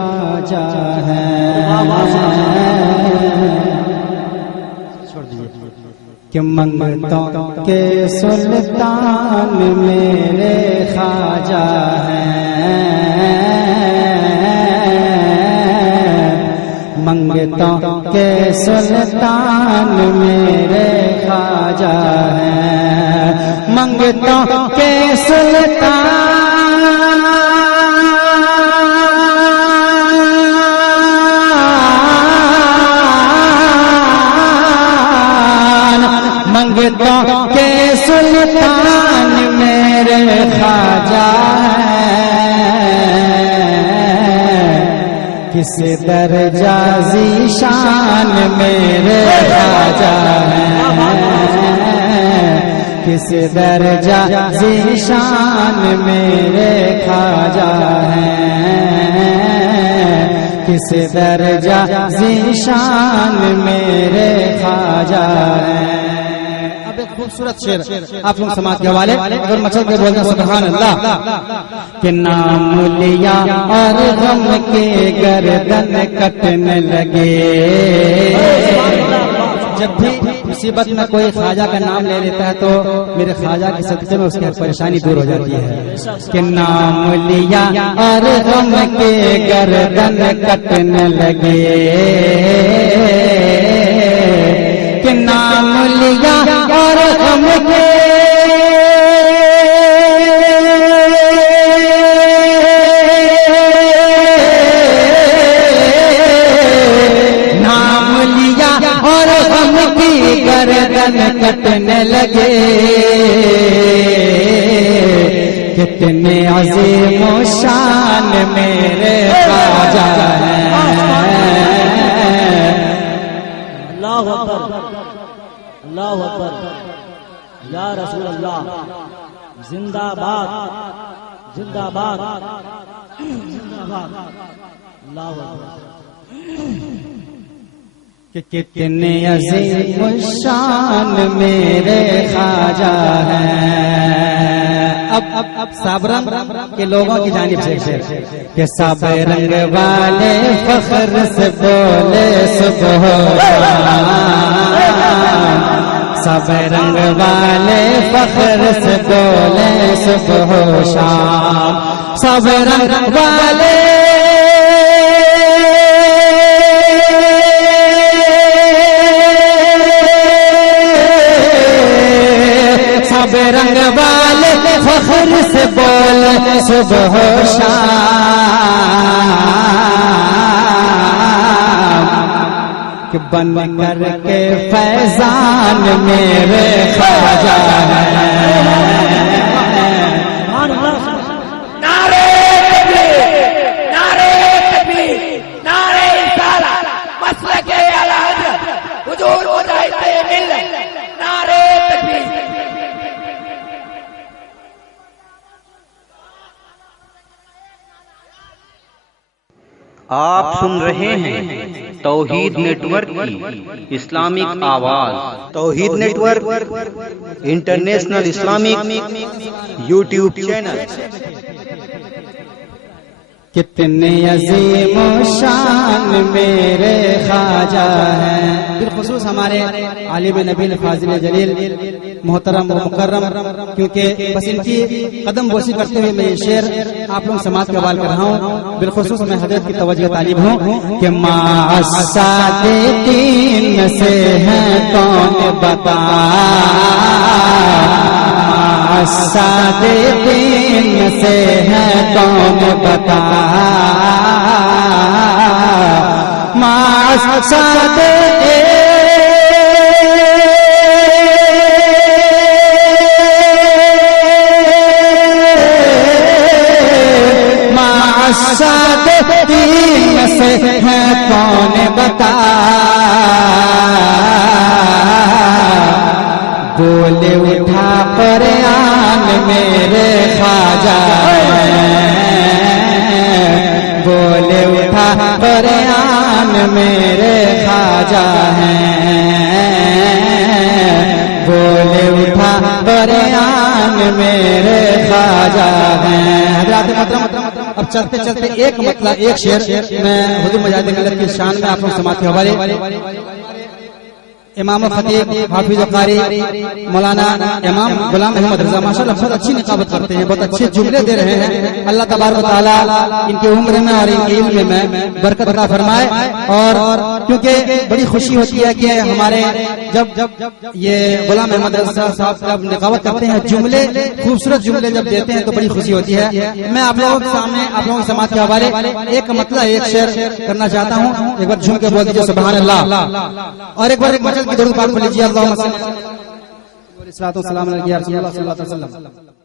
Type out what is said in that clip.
ख्वाजा है। कि मंगतों के सुल्तान मेरे ख्वाजा हैं, मंगतों के सुल्तान मेरे ख्वाजा हैं, मंगतों के सुल्तान मंगतों के सुल्तान मेरे ख्वाजा हैं, किस दर्जा ज़ीशान मेरे ख्वाजा हैं, किस दर्जा ज़ीशान मेरे ख्वाजा हैं, किस दर्जा ज़ीशान मेरे ख्वाजा हैं। खूबसूरत शेर आप लोग समाज के हवाले और मचल के बोलते सुभान अल्लाह। कि नाम लिया और गम के गर्दन कटने लगे, जब भी मुसीबत में कोई ख्वाजा का नाम ले लेता है तो मेरे ख्वाजा के सदक़े में उसकी परेशानी दूर हो जाती है। कि नाम लिया और गम के गर्दन कटने लगे, कि नाम लिया और गम के नाम लिया और गम की गर्दन कटने लगे, कितने अज़ीम शान मेरे ख्वाजा हैं। अल्लाहु अकबर, अल्लाहु अकबर, या रसूल अल्लाह, जिंदाबाद जिंदाबाद जिंदाबाद, अल्लाहु अकबर। कि कितने अज़ीम शान मेरे ख्वाजा हैं। अब साबरंग के लोगों की जानिब से शेर कि सब रंग वाले फख्र से बोले सुबह, सब रंग वाले फख्र से बोले सुबह शाम, सब रंग वाले सब रंग वाले फख्र से बोले सुबह शाम, कि बन कर के फैजान मेरे ख्वाजा हैं। नारे तकबीर, नारे तकबीर, नारे रिसालत, मसलके आला हज़रत, हुजूर मुजाहिद मिल्लत, नारे तकबीर। आप सुन रहे हैं तौहीद नेटवर्क की इस्लामिक आवाज। Tauheed network international Islamic YouTube channel. कितने अज़ीम शान मेरे ख्वाजा हैं। बिलखुसूस हमारे आलिम नबील फाजिल जलील मोहतरम मुकर्रम, क्योंकि बस इनकी कदम बोसी करते हुए मैं ये शेर आप लोग समाज के हवाले कर रहा हूँ। बिलखुसूस मैं हज़रत की तवज्जो तालिब हूँ कि माअस्सादिकीन से हैं कौन बता, माअस्सादिकीन से हैं कौन बता, माअस्सादिकीन सादिकीन से है कौन बता, बोले उठा कुरान मेरे ख्वाजा हैं, बोले उठा कुरान मेरे ख्वाजा हैं, बोले उठा कुरान मेरे ख्वाजा हैं। हज़रात मोहतरम अब चलते चलते एक मतलब एक शेर मैं हुजूर मुजाहिद मिल्लत की शान में आप लोग समाज के हवाले इमाम खतीब हाफिज कारी मौलाना इमाम गुलाम अहमद रजा माशाल्लाह बहुत अच्छी निकाबत करते हैं, बहुत अच्छे जुमले दे रहे हैं। अल्लाह तबारक व तआला इनकी उम्र में और इनके इल्म में बरकत अता फरमाए। और क्योंकि बड़ी खुशी होती है कि हमारे जब ये गुलाम अहमद रजा साहब जब निकाबत करते हैं, जुमले खूबसूरत जुमले जब देते हैं तो बड़ी खुशी होती है। मैं आप लोगों के सामने आप लोगों के समाज के हवाले एक मतलब एक शेर करना चाहता हूँ। एक बार झूम के बोल दीजिए सुभान अल्लाह, और एक बार की दरूद पाक पढ़ लीजिए। अल्लाहुम्मा सल्लि अलैहि व सल्लम।